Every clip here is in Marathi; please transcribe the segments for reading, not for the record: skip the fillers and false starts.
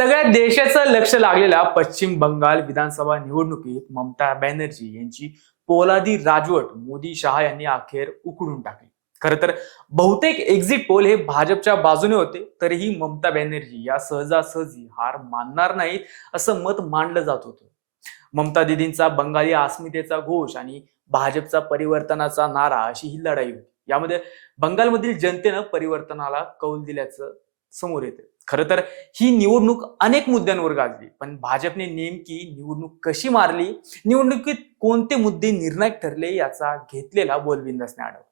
सगळ्या देशाचं लक्ष लागलेल्या पश्चिम बंगाल विधानसभा निवडणुकीत ममता बॅनर्जी यांची पोलादी राजवट मोदी शहा यांनी अखेर उखडून टाकली। खरं तर बहुतेक एक्झिट पोल हे भाजपच्या बाजूने होते, तरीही ममता बॅनर्जी या सहजासहजी हार मानणार नाहीत असं मत मांडलं जात होतं। ममता दीदींचा बंगाली अस्मितेचा घोष आणि भाजपचा परिवर्तनाचा नारा अशी ही लढाई होती। यामध्ये बंगालमधील जनतेनं परिवर्तनाला कौल दिल्याचं समोर येते। खरं तर ही निवडणूक अनेक मुद्द्यांवर गाजली, पण भाजपने नेमकी निवडणूक कशी मारली, निवडणुकीत कोणते मुद्दे निर्णायक ठरले याचा घेतलेला बोलबिंदासने आढावा।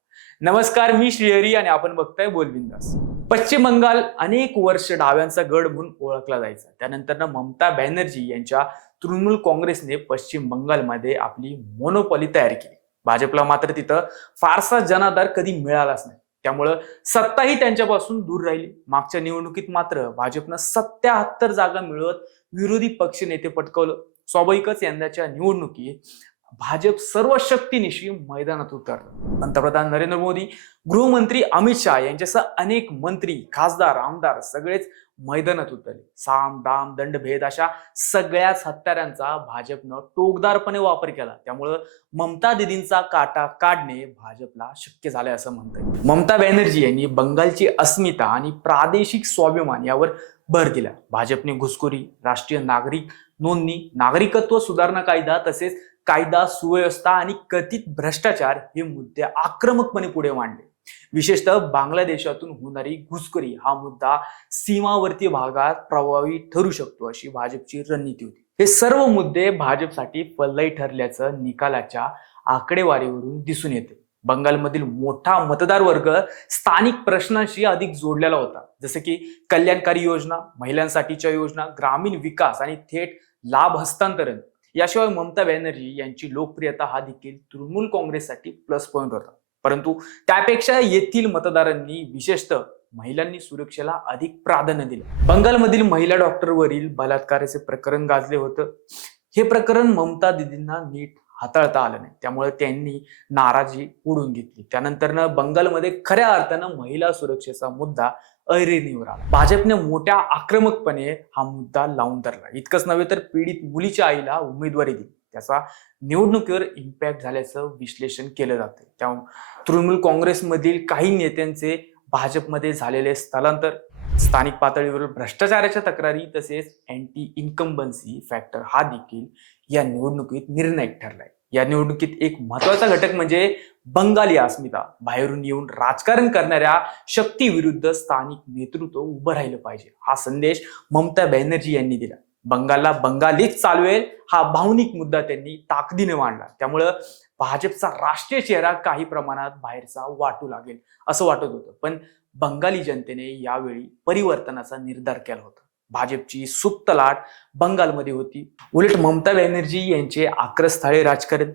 नमस्कार, मी श्रीहरी आणि आपण बघताय बोलबिंदास। पश्चिम बंगाल अनेक वर्ष डाव्यांचा गड म्हणून ओळखला जायचा। त्यानंतर ममता बॅनर्जी यांच्या तृणमूल काँग्रेसने पश्चिम बंगालमध्ये आपली मोनोपॉली तयार केली। भाजपला मात्र तिथं फारसा जनाधार कधी मिळालाच नाही, त्यामुळं सत्ताही त्यांच्यापासून दूर राहिली। मागच्या निवडणुकीत मात्र भाजपनं 77 जागा मिळवत विरोधी पक्ष नेते पटकावलं। स्वाभाविकच यंदाच्या निवडणुकीत भाजप सर्व शक्तीनिशी मैदानात उतरलं। पंतप्रधान नरेंद्र मोदी, गृहमंत्री अमित शहा यांच्यासह अनेक मंत्री, खासदार, आमदार सगळेच मैदानात उतरले। साम दाम दंडभेद अशा सगळ्याच हत्यारांचा भाजपनं टोकदारपणे वापर केला। त्यामुळं ममता दीदींचा काटा काढणे भाजपला शक्य झालंय असं म्हणतात। ममता बॅनर्जी यांनी बंगालची अस्मिता आणि प्रादेशिक स्वाभिमान यावर भर दिला। भाजपने घुसखोरी, राष्ट्रीय नागरिक नोंदणी, नागरिकत्व सुधारणा कायदा, तसेच कायदा सुव्यवस्था आणि कथित भ्रष्टाचार हे मुद्दे आक्रमकपणे पुढे मांडले। विशेषतः बांगलादेशातून होणारी घुसखोरी हा मुद्दा सीमावर्ती भागात प्रभावी ठरू शकतो अशी भाजपची रणनीती होती। हे सर्व मुद्दे भाजपसाठी फलदायी ठरल्याचं निकालाच्या आकडेवारीवरून दिसून येते। बंगालमधील मोठा मतदार वर्ग स्थानिक प्रश्नांशी अधिक जोडलेला होता, जसे की कल्याणकारी योजना, महिलांसाठीच्या योजना, ग्रामीण विकास आणि थेट लाभ हस्तांतरण। याशिवाय ममता बॅनर्जी यांची लोकप्रियता हा देखील तृणमूल काँग्रेससाठी प्लस पॉइंट होता। परंतु त्यापेक्षा येथील मतदारांनी, विशेषतः महिलांनी सुरक्षेला अधिक प्राधान्य दिले। बंगालमधील महिला डॉक्टरवरील बलात्काराचे प्रकरण गाजले होतं। हे प्रकरण ममता दीदींना नीट हाताळता आलं नाही, त्यामुळे त्यांनी नाराजी उडून घेतली। त्यानंतर बंगालमध्ये खऱ्या अर्थानं महिला सुरक्षेचा मुद्दा ऐरणीवर आला। भाजपने मोठ्या आक्रमकपणे हा मुद्दा लावून धरला। इतकंच नव्हे तर पीडित मुलीच्या आईला उमेदवारी दिली। त्याचा निवडणुकीवर इम्पॅक्ट झाल्याचं विश्लेषण केलं जातं। त्या तृणमूल काँग्रेसमधील काही नेत्यांचे भाजपमध्ये झालेले स्थलांतर, स्थानिक पातळीवर भ्रष्टाचाराच्या तक्रारी, तसेच अँटी इन्कम्बन्सी फॅक्टर हा देखील या निवडणुकीत निर्णायक ठरलाय। या निवडणुकीत एक महत्वाचा घटक म्हणजे बंगाली अस्मिता। बाहेरून येऊन राजकारण करणाऱ्या शक्तीविरुद्ध स्थानिक नेतृत्व उभं राहिलं पाहिजे, हा संदेश ममता बॅनर्जी यांनी दिला। बंगालला बंगालीच चालवेल हा भावनिक मुद्दा त्यांनी ताकदीने मांडला। त्यामुळं भाजपचा राष्ट्रीय चेहरा काही प्रमाणात बाहेरचा वाटू लागेल असं वाटत होतं, पण बंगाली जनतेने यावेळी परिवर्तनाचा निर्धार केला होता। भाजपची सुप्त लाट बंगालमध्ये होती। उलट ममता बॅनर्जी यांचे आक्रस्थाळे राजकारण,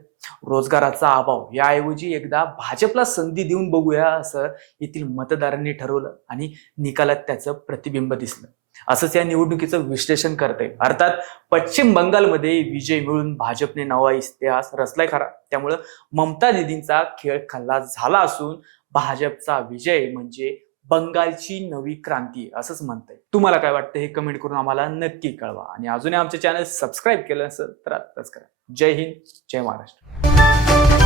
रोजगाराचा अभाव याऐवजी एकदा भाजपला संधी देऊन बघूया असं येथील मतदारांनी ठरवलं आणि निकालात त्याचं प्रतिबिंब दिसलं। असंच या निवडणुकीचं विश्लेषण करते। अर्थात पश्चिम बंगालमध्ये विजय मिळून भाजपने नवा इतिहास रचलाय खरा, त्यामुळं ममता दीदींचा खेळ खल्लास झाला असून भाजपचा विजय म्हणजे बंगालची नवी क्रांती असंच म्हणताय। तुम्हाला काय वाटतं हे कमेंट करून आम्हाला नक्की कळवा आणि अजूनही आमचे चॅनल सबस्क्राईब केलं असेल तर आत्ताच करा। जय हिंद, जय महाराष्ट्र।